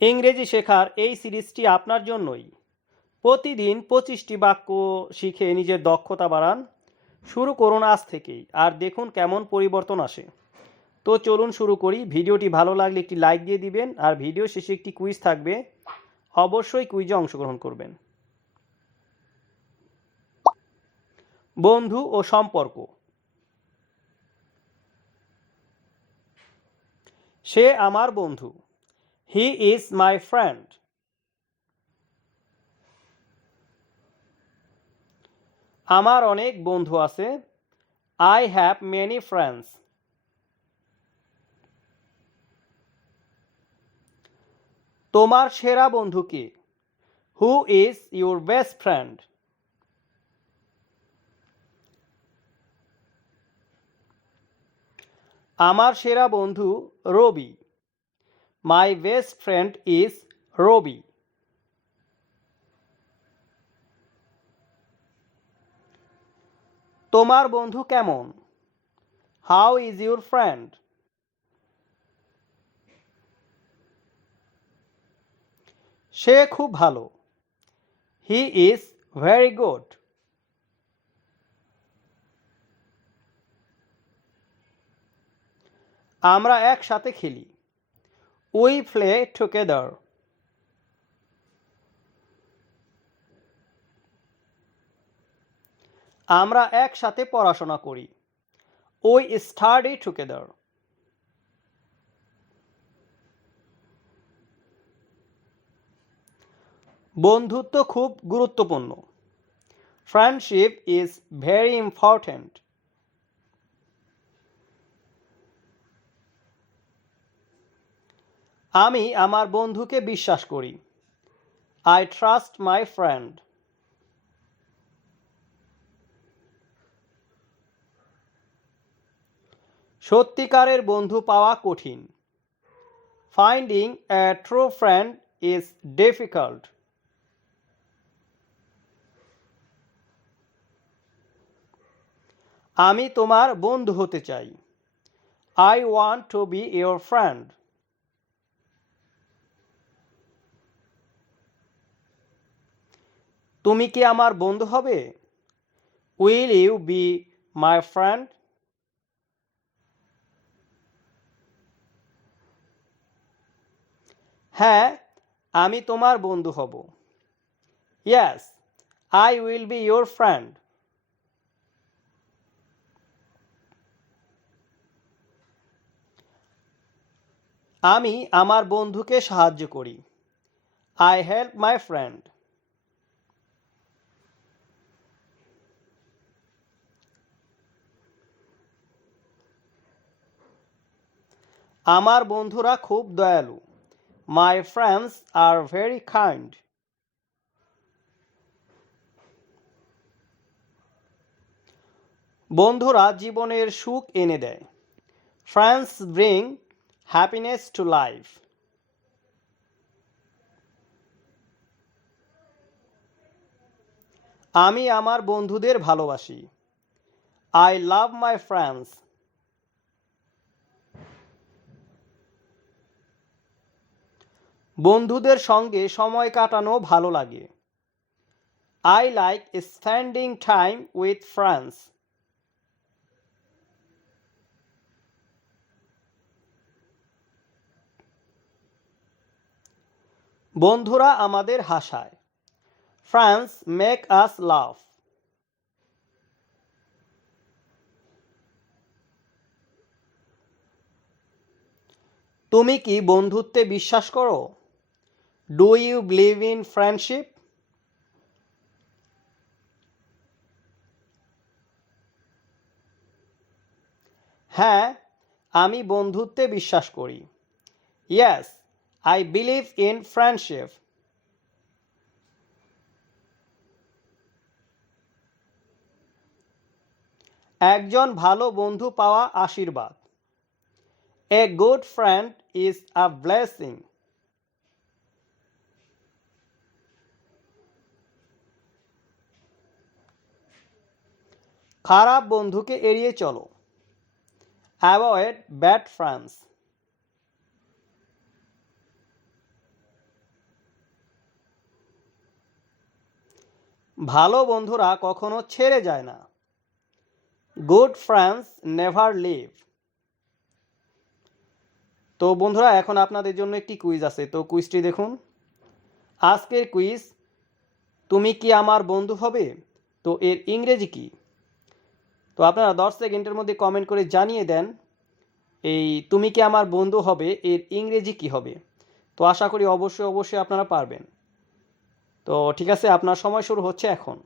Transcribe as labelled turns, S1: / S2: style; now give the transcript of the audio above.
S1: ইংরেজি শেখার এই সিরিজটি আপনার জন্যই। প্রতিদিন পঁচিশটি বাক্য শিখে নিজের দক্ষতা বাড়ান। শুরু করুন আজ থেকেই, আর দেখুন কেমন পরিবর্তন আসে। তো চলুন শুরু করি। ভিডিওটি ভালো লাগলে একটি লাইক দিয়ে দিবেন, আর ভিডিও শেষে একটি কুইজ থাকবে। অবশ্যই কুইজে অংশগ্রহণ করবেন। বন্ধু ও সম্পর্ক। সে আমার বন্ধু। হি ইজ মাই ফ্রেন্ড আমার অনেক বন্ধু আছে। আই হ্যাভ মেনি ফ্রেন্ডস তোমার সেরা বন্ধু কে? Who is your best friend আমার সেরা বন্ধু Ravi. My best friend is Ravi তোমার বন্ধু কেমন? হাউ ইজ ইউর ফ্রেন্ড সে খুব ভালো। হি ইজ ভেরি গুড আমরা একসাথে খেলি। উই প্লে টুগেদার আমরা একসাথে পড়াশোনা করি। উই স্টাডি টুগেদার বন্ধুত্ব খুব গুরুত্বপূর্ণ। ফ্রেন্ডশিপ ইজ ভেরি ইম্পর্ট্যান্ট আমি আমার বন্ধুকে বিশ্বাস করি। আই ট্রাস্ট মাই ফ্রেন্ড সত্যিকারের বন্ধু পাওয়া কঠিন। Finding a true friend is difficult আমি তোমার বন্ধু হতে চাই। I want to be your friend তুমি কি আমার বন্ধু হবে? Will you be my friend হ্যাঁ আমি তোমার বন্ধু হব। Yes I will be your friend আমি আমার বন্ধুকে সাহায্য করি। আই হেল্প মাই ফ্রেন্ড আমার বন্ধুরা খুব দয়ালু। My friends are very kind বন্ধুরা জীবনের সুখ এনে দেয়। Friends bring happiness to life আমি আমার বন্ধুদের ভালোবাসি। আই লাভ মাই ফ্রেন্ডস বন্ধুদের সঙ্গে সময় কাটানো ভালো লাগে। I like spending time with friends বন্ধুরা আমাদের হাসায়। ফ্রান্স মেক আস লাভ তুমি কি বন্ধুত্বে বিশ্বাস করো? Do you believe in friendship হ্যাঁ আমি বন্ধুত্বে বিশ্বাস করি। Yes I believe in friendship একজন ভালো বন্ধু পাওয়া আশীর্বাদ। A good friend is a blessing খারাপ বন্ধুকে এড়িয়ে চলো। অ্যাভয়েড ব্যাড ফ্রান্স ভালো বন্ধুরা কখনো ছেড়ে যায় না। গুড ফ্রেন্ডস নেভার লিভ তো বন্ধুরা, এখন আপনাদের জন্য একটি কুইজ আছে। তো কুইজটি দেখুন। আজকের কুইজ তুমি কি আমার বন্ধু হবে? তো এর ইংরেজি কী? তো আপনারা দশ সেকেন্ডের মধ্যে কমেন্ট করে জানিয়ে দেন এই তুমি কি আমার বন্ধু হবে? এর ইংরেজি কি হবে? তো আশা করি অবশ্যই অবশ্যই আপনারা পারবেন। তো ঠিক আছে, আপনার সময় শুরু হচ্ছে এখন।